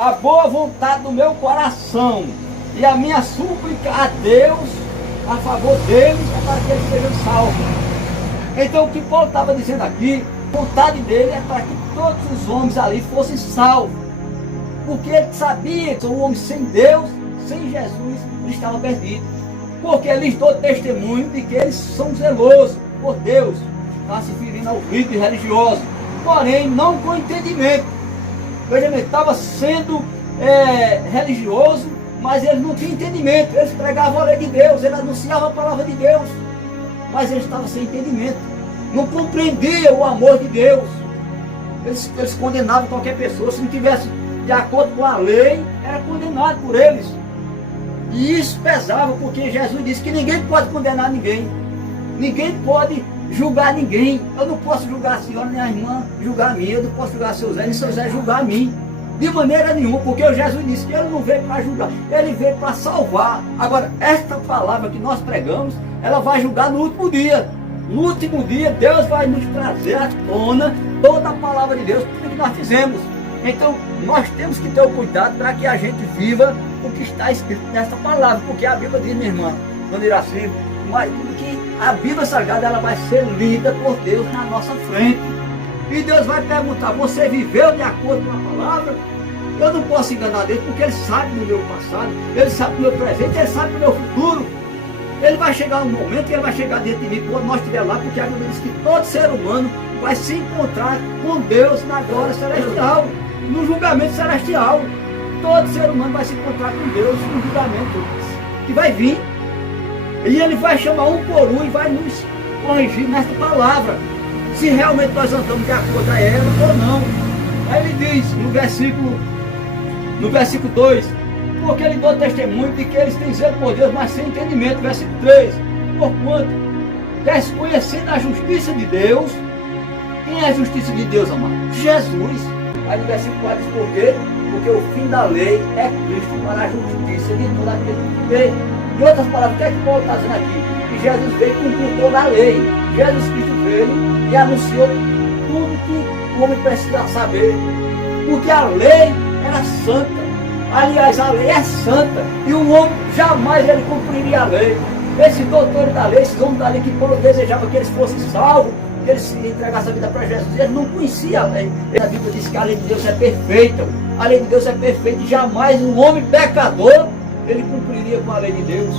a boa vontade do meu coração e a minha súplica a Deus a favor deles é para que eles sejam salvos. Então o que Paulo estava dizendo aqui, a vontade dele é para que todos os homens ali fossem salvos, porque ele sabia que o homem sem Deus, sem Jesus, ele estava perdido, porque eles dão testemunho de que eles são zelosos por Deus, está se referindo ao rito religioso, porém não com entendimento. Veja, ele estava sendo religioso, mas eles não tinham entendimento. Eles pregavam a lei de Deus, eles anunciavam a palavra de Deus, mas eles estavam sem entendimento, não compreendiam o amor de Deus. Eles condenavam qualquer pessoa, se não tivesse de acordo com a lei, era condenado por eles. E isso pesava, porque Jesus disse que ninguém pode condenar ninguém, ninguém pode julgar ninguém. Eu não posso julgar a senhora nem a irmã, julgar a mim. Eu não posso julgar seu Zé, nem seu Zé julgar a mim, de maneira nenhuma, porque o Jesus disse que ele não veio para julgar, ele veio para salvar. Agora, esta palavra que nós pregamos, ela vai julgar no último dia. No último dia, Deus vai nos trazer à tona toda a palavra de Deus, tudo que nós fizemos. Então, nós temos que ter o cuidado para que a gente viva o que está escrito nessa palavra, porque a Bíblia diz, minha irmã, quando irá assim, mas que a Bíblia Sagrada ela vai ser lida por Deus na nossa frente. E Deus vai perguntar, você viveu de acordo com a palavra? Eu não posso enganar Deus, porque Ele sabe do meu passado, Ele sabe do meu presente, Ele sabe do meu futuro. Ele vai chegar um momento que Ele vai chegar dentro de mim quando nós estivermos lá, porque a Bíblia diz que todo ser humano vai se encontrar com Deus na glória celestial, no julgamento celestial. Todo ser humano vai se encontrar com Deus no julgamento que vai vir. E Ele vai chamar um por um e vai nos corrigir nesta palavra, se realmente nós andamos de acordo a ela ou não. Aí Ele diz no versículo 2, porque Ele deu testemunho de que eles têm zelo por Deus, mas sem entendimento. Versículo 3, porquanto desconhecendo a justiça de Deus. Quem é a justiça de Deus, amado? Jesus. Aí no versículo 4 diz por quê? Porque o fim da lei é Cristo para a justiça de todo aquele que crê. Em outras palavras, o que é que Paulo está dizendo aqui? Que Jesus veio cumprir toda a lei. Jesus Cristo veio e anunciou tudo que o homem precisa saber. Porque a lei era santa. Aliás, a lei é santa. E o homem jamais ele cumpriria a lei. Esses doutores da lei, esses homens da lei que Paulo desejava que eles fossem salvos, que eles entregassem a vida para Jesus, eles não conheciam a lei. A Bíblia diz que a lei de Deus é perfeita. A lei de Deus é perfeita e jamais um homem pecador ele cumpriria com a lei de Deus.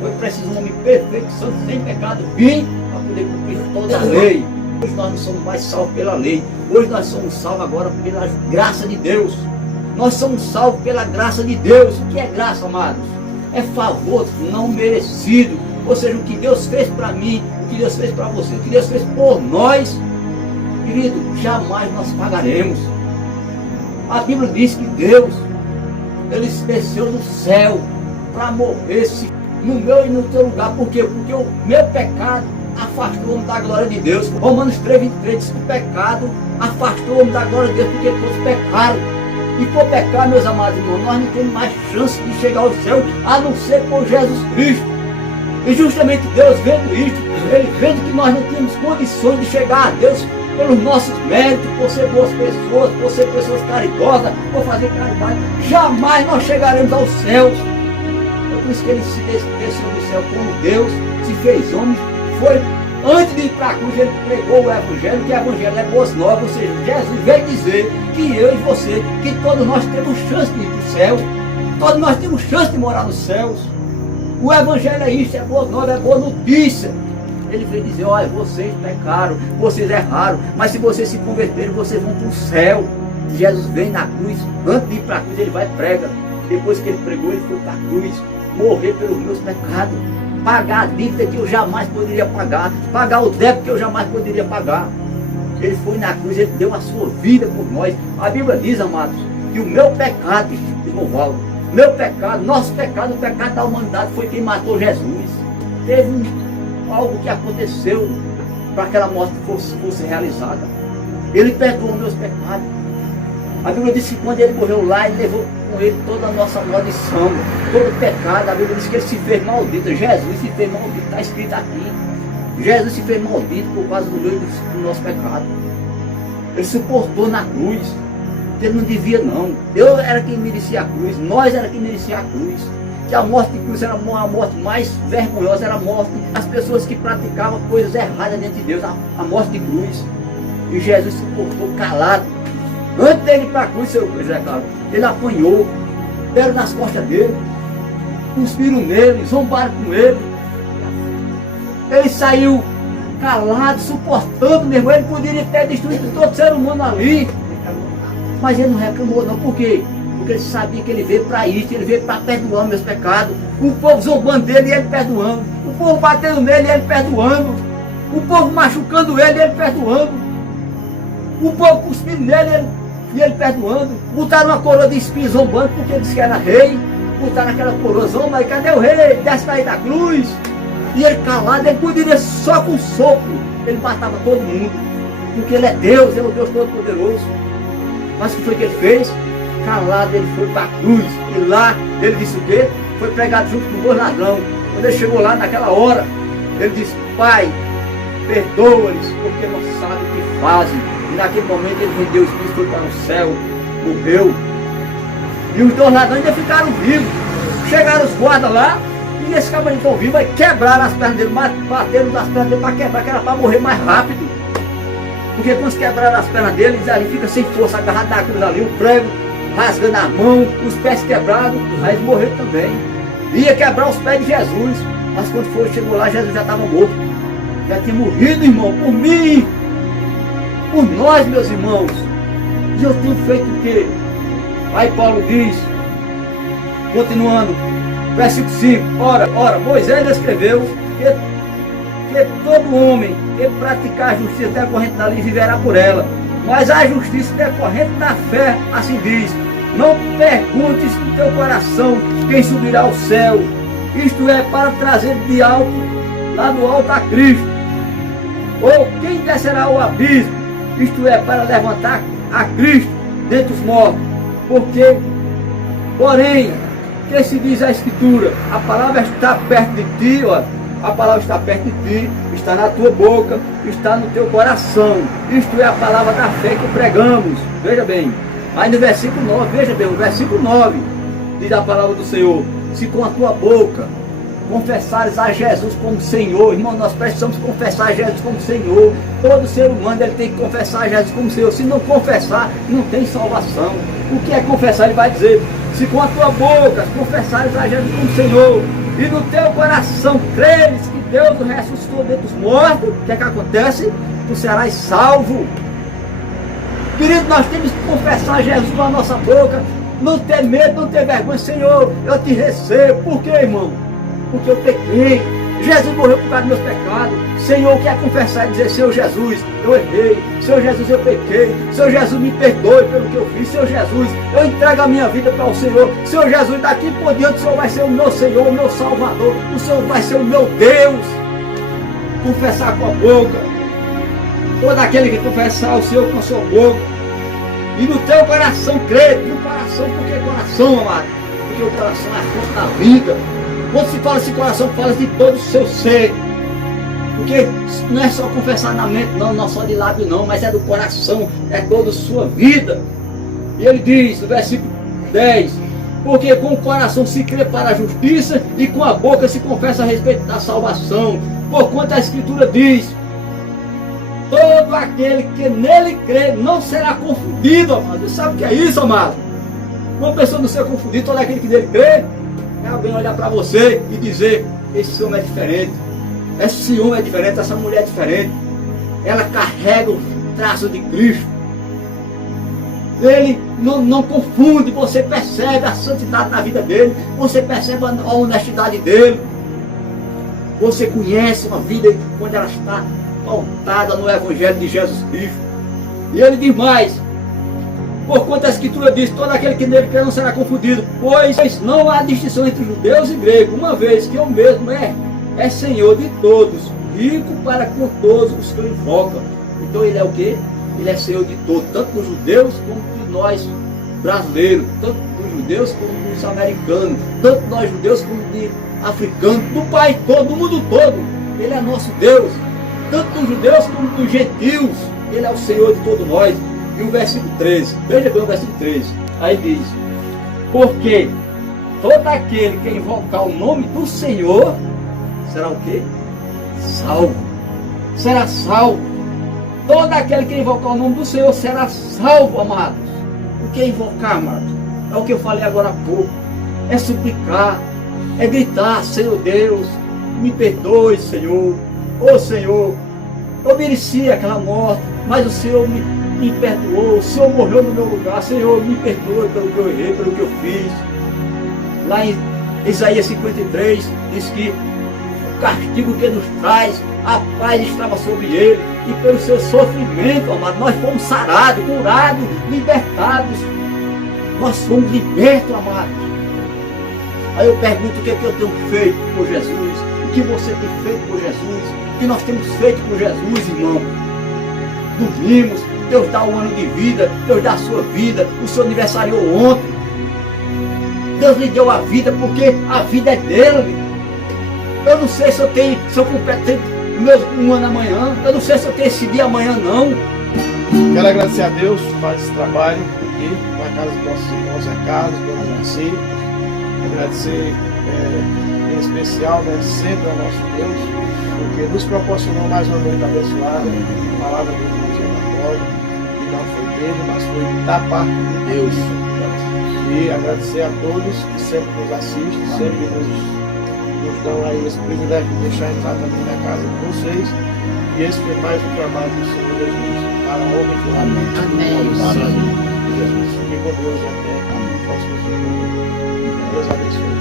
Foi preciso um homem perfeito, santo, sem pecado, vir para poder cumprir toda a lei. Hoje nós não somos mais salvos pela lei. Hoje nós somos salvos agora pela graça de Deus. Nós somos salvos pela graça de Deus. O que é graça, amados? É favor não merecido. Ou seja, o que Deus fez para mim, o que Deus fez para você, o que Deus fez por nós, querido, jamais nós pagaremos. A Bíblia diz que Deus, Ele desceu do céu para morrer no meu e no teu lugar. Por quê? Porque o meu pecado afastou o homem da glória de Deus. Romanos 3:23 diz que o pecado afastou o homem da glória de Deus, porque todos pecaram. E por pecar, meus amados irmãos, nós não temos mais chance de chegar ao céu, a não ser por Jesus Cristo. E justamente Deus vendo isto, Ele vendo que nós não temos condições de chegar a Deus pelos nossos méritos, por ser boas pessoas, por ser pessoas caridosas, por fazer caridade, jamais nós chegaremos aos céus. É por isso que Ele se desceu do céu como Deus, se fez homem, foi antes de ir para a cruz, Ele pregou o Evangelho, que o Evangelho é boas novas, ou seja, Jesus veio dizer que eu e você, que todos nós temos chance de ir para o céu, todos nós temos chance de morar nos céus. O Evangelho é isso, é boa nova, é boa notícia. Ele veio dizer, olha, vocês pecaram, vocês erraram, mas se vocês se converterem, vocês vão para o céu. Jesus vem na cruz, antes de ir para a cruz, Ele vai e prega. Depois que Ele pregou, Ele foi para a cruz, morrer pelos meus pecados, pagar a dívida que eu jamais poderia pagar o débito que eu jamais poderia pagar. Ele foi na cruz, Ele deu a sua vida por nós. A Bíblia diz, amados, que o meu pecado, irmão Valdo, meu pecado, nosso pecado, o pecado da humanidade foi quem matou Jesus. Teve algo que aconteceu para que aquela morte fosse realizada. Ele perdoou meus pecados. A Bíblia diz que quando Ele morreu lá, Ele levou com Ele toda a nossa maldição, todo o pecado. A Bíblia diz que Ele se fez maldito. Jesus se fez maldito, está escrito aqui. Jesus se fez maldito por causa do meu e do nosso pecado. Ele suportou na cruz. Ele não devia não. Eu era quem merecia a cruz, nós era quem merecia a cruz. Que a morte de cruz era a morte mais vergonhosa, era a morte das pessoas que praticavam coisas erradas dentro de Deus, a morte de cruz. E Jesus se portou calado. Antes dele ir para a cruz, seu Zé Carlos, ele apanhou, deram nas costas dele, cuspiram nele, zombaram com ele. Ele saiu calado, suportando mesmo. Ele poderia ter destruído todo ser humano ali. Mas ele não reclamou não. Por quê? Porque ele sabia que ele veio para isso, ele veio para perdoar meus pecados. O povo zombando dele e ele perdoando. O povo batendo nele e ele perdoando. O povo machucando ele e ele perdoando. O povo cuspindo nele e ele perdoando. Botaram uma coroa de espinho zombando porque ele disse que era rei. Botaram aquela coroa zombando, mas cadê o rei? Desce daí da cruz. E ele calado, ele poderia só com sopro. Ele matava todo mundo. Porque ele é Deus, ele é o Deus Todo-Poderoso. Mas o que foi que ele fez? Calado, ele foi para a cruz. E lá, ele disse o quê? Foi pregado junto com dois ladrões. Quando ele chegou lá, naquela hora, ele disse: Pai, perdoa-lhes, porque não sabem o que fazem. E naquele momento ele vendeu os filhos, foi para o céu, morreu. E os dois ladrões ainda ficaram vivos. Chegaram os guardas lá, e esse camarada estão vivo, aí quebraram as pernas dele, bateram nas pernas dele para quebrar, que era para morrer mais rápido. Porque quando se quebraram as pernas dele, ele ali fica sem força, agarrado na cruz ali, o prego rasgando a mão, os pés quebrados, aí eles morreram também. Ia quebrar os pés de Jesus, mas quando chegou lá, Jesus já estava morto. Já tinha morrido, irmão, por mim, por nós, meus irmãos. E eu tenho feito o quê? Aí Paulo diz, continuando, versículo 5, ora, Moisés escreveu que todo homem que praticar a justiça decorrente da lei viverá por ela. Mas a justiça decorrente da fé, assim diz: não perguntes no teu coração quem subirá ao céu, isto é, para trazer de alto, lá do alto a Cristo, ou quem descerá ao abismo, isto é, para levantar a Cristo dentre os mortos. Porque, porém, que se diz a Escritura, a palavra está perto de ti, ó, a palavra está perto de ti, está na tua boca, está no teu coração. Isto é a palavra da fé que pregamos. Veja bem, aí no versículo 9, veja bem, o versículo 9 diz a palavra do Senhor: se com a tua boca confessares a Jesus como Senhor, irmão, nós precisamos confessar a Jesus como Senhor. Todo ser humano ele tem que confessar a Jesus como Senhor. Se não confessar, não tem salvação. O que é confessar? Ele vai dizer: se com a tua boca confessares a Jesus como Senhor, e no teu coração creres que Deus o ressuscitou dentre os mortos, o que é que acontece? Tu serás salvo. Querido, nós temos que confessar Jesus com a nossa boca, não ter medo, não ter vergonha. Senhor, eu te recebo. Por quê, irmão? Porque eu pequei. Jesus morreu por causa dos meus pecados. Senhor, quer confessar e dizer: Senhor Jesus, eu errei. Senhor Jesus, eu pequei. Senhor Jesus, me perdoe pelo que eu fiz. Senhor Jesus, eu entrego a minha vida para o Senhor. Senhor Jesus, daqui por diante o Senhor vai ser o meu Senhor, o meu Salvador. O Senhor vai ser o meu Deus. Confessar com a boca. Todo aquele que confessar o Senhor com a sua boca, e no teu coração crer. No coração, por que coração, amado? Porque o coração é a fonte da vida. Quando se fala esse coração, fala de todo o seu ser. Porque não é só confessar na mente, não só de lábio não, mas é do coração, é toda a sua vida. E ele diz, no versículo 10, porque com o coração se crê para a justiça, e com a boca se confessa a respeito da salvação. Porquanto a Escritura diz: todo aquele que nele crê não será confundido, amado. Sabe o que é isso, amado? Uma pessoa não ser confundida, todo aquele que nele crê, é alguém olhar para você e dizer: esse homem é diferente, esse homem é diferente, essa mulher é diferente, ela carrega o traço de Cristo. Ele não confunde, você percebe a santidade na vida dele, você percebe a honestidade dele, você conhece uma vida onde ela está pautada no Evangelho de Jesus Cristo. E ele diz mais: porquanto a Escritura diz: todo aquele que nele crê não será confundido, pois não há distinção entre judeus e gregos, uma vez que o mesmo é Senhor de todos, rico para com todos os que o invocam. Então ele é o quê? Ele é Senhor de todos, tanto dos judeus como de nós brasileiros, tanto dos judeus como dos americanos, tanto nós judeus como de africanos, do país todo, do mundo todo. Ele é nosso Deus, tanto dos judeus como dos gentios. Ele é o Senhor de todos nós. e o versículo 13. Veja bem o versículo 13. Aí diz: porque todo aquele que invocar o nome do Senhor será o quê? Salvo. Será salvo. Todo aquele que invocar o nome do Senhor será salvo, amados. O que é invocar, amados? É o que eu falei agora há pouco. É suplicar, é gritar: Senhor Deus, me perdoe, Senhor. Ô Senhor, eu merecia aquela morte, mas o Senhor me perdoou. O Senhor morreu no meu lugar. Senhor, me perdoe pelo que eu errei, pelo que eu fiz. Lá em Isaías 53 diz que o castigo que nos traz a paz estava sobre ele, e pelo seu sofrimento, amado, nós fomos sarados, curados, libertados. Nós fomos libertos, amados. Aí eu pergunto: o que é que eu tenho feito por Jesus? O que você tem feito por Jesus? O que nós temos feito por Jesus, irmão? Dormimos, Deus dá um ano de vida, Deus dá a sua vida. O seu aniversariou ontem. Deus lhe deu a vida porque a vida é dele. Eu não sei se eu completo um ano amanhã. Eu não sei se eu tenho esse dia amanhã, não. Quero agradecer a Deus por fazer esse trabalho aqui na casa dos nossos irmãos Zé Carlos, Dona Nancy. Agradecer em especial, né, sempre ao nosso Deus, porque nos proporcionou mais uma noite abençoada, a palavra do Evangelho, que não foi dele, mas foi da parte de Deus. E agradecer a todos que sempre nos assistem, sempre nos dão aí esse privilégio de deixar entrar também na casa de vocês. E esse foi mais um trabalho do Senhor Jesus, para a honra e glória. Amém. Jesus. Fique com Deus até o próximo. Deus abençoe.